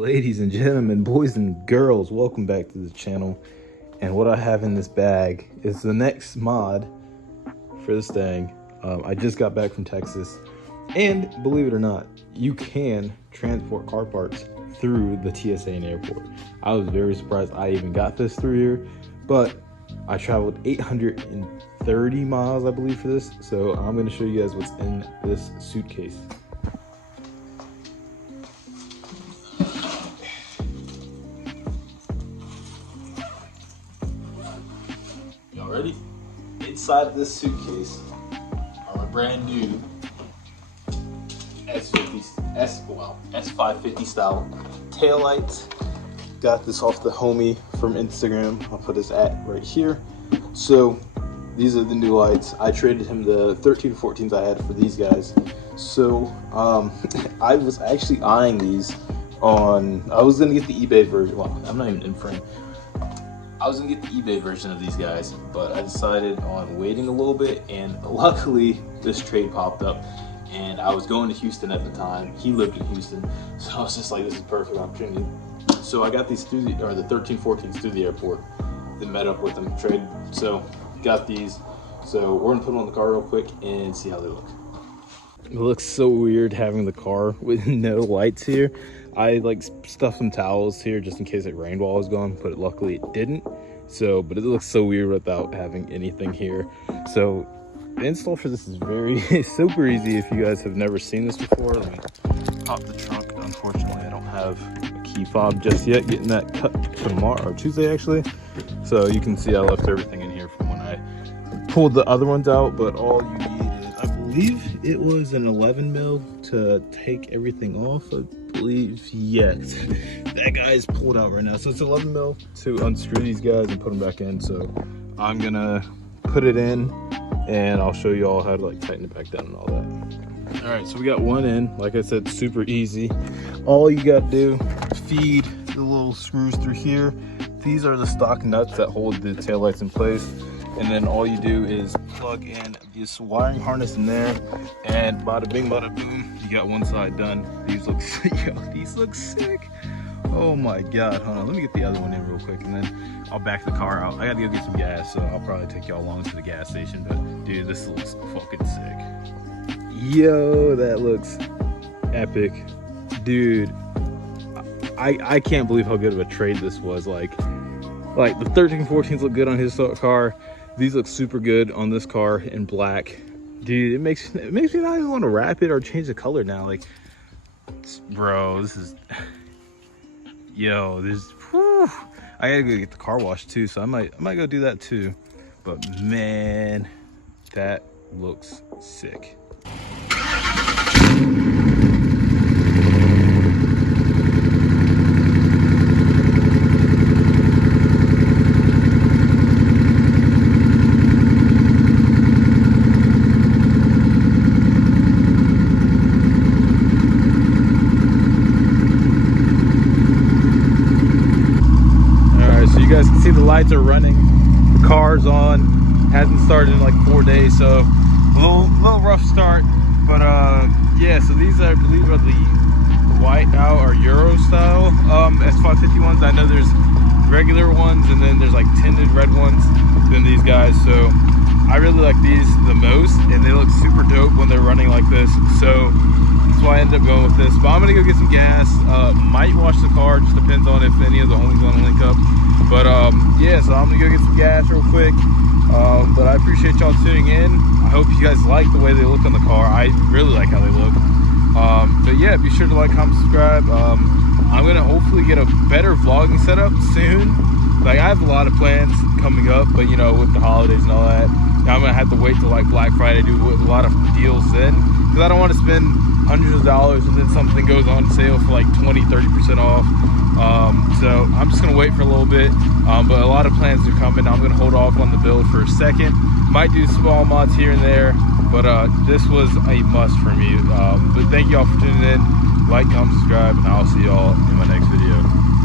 Ladies and gentlemen, boys and girls, welcome back to the channel. And what I have in this bag is the next mod for this thing. I just got back from Texas, and believe it or not, you can transport car parts through the TSA and airport. I was very surprised I even got this through here, but I traveled 830 miles, I believe, for this. So I'm going to show you guys what's in this suitcase. Y'all ready? Inside of this suitcase are my brand new S550 style taillights. Got this off the homie from Instagram. I'll put his at right here. So these are the new lights. I traded him the 1314s I had for these guys. So I was actually eyeing these on, I was gonna get the eBay version. Well, I'm not even in frame. I was gonna get the eBay version of these guys, but I decided on waiting a little bit, and luckily this trade popped up. And I was going to Houston at the time. He lived in Houston, so I was just like, this is a perfect opportunity. So I got these through the 1314s through the airport, then met up with them, trade. So got these. So we're gonna put them on the car real quick and see how they look. It looks so weird having the car with no lights here. I like stuffed some towels here just in case it rained while I was gone, but luckily it didn't. So, but it looks so weird without having anything here. So the install for this is very super easy. If you guys have never seen this before, let me pop the trunk. Unfortunately, I don't have a key fob just yet. Getting that cut tomorrow or Tuesday actually. So you can see I left everything in here from when I pulled the other ones out. But all you need is, I believe it was an 11 mil to take everything off. I believe, yes. That guy is pulled out right now. So it's 11 mil to unscrew these guys and put them back in. So I'm gonna put it in, and I'll show you all how to like tighten it back down and all that. All right, so we got one in. Like I said, super easy. All you gotta do, feed the little screws through here. These are the stock nuts that hold the taillights in place. And then all you do is plug in this wiring harness in there, and bada bing, bada boom, you got one side done. These look, yo, these look sick. Oh my God, hold on, let me get the other one in real quick, and then I'll back the car out. I gotta go get some gas, so I'll probably take y'all along to the gas station, but dude, this looks fucking sick. Yo, that looks epic. Dude, I can't believe how good of a trade this was. Like the 1314s look good on his car. These look super good on this car in black. Dude, it makes me not even want to wrap it or change the color now. Like, bro, this is, yo, this, whew. I gotta go get the car washed too, so I might go do that too. But man, that looks sick. You guys can see the lights are running, the car's on, hasn't started in like 4 days, so a little rough start, but yeah. So these I believe are the white out or Euro style S550 ones. I know there's regular ones, and then there's like tinted red ones than these guys. So I really like these the most, and they look super dope when they're running like this. So that's why I ended up going with this. But I'm gonna go get some gas. Might wash the car, just depends on if any of the homies want to link up. But yeah, so I'm gonna go get some gas real quick. But I appreciate y'all tuning in. I hope you guys like the way they look on the car. I really like how they look. But yeah, be sure to like, comment, subscribe. I'm gonna hopefully get a better vlogging setup soon. Like, I have a lot of plans coming up, but you know, with the holidays and all that, I'm gonna have to wait till like Black Friday to do a lot of deals then, because I don't want to spend hundreds of dollars and then something goes on sale for like 20-30% off. So I'm just gonna wait for a little bit, but a lot of plans are coming. I'm gonna hold off on the build for a second. Might do small mods here and there, but this was a must for me. But thank you all for tuning in. Like, comment, subscribe, and I'll see y'all in my next video.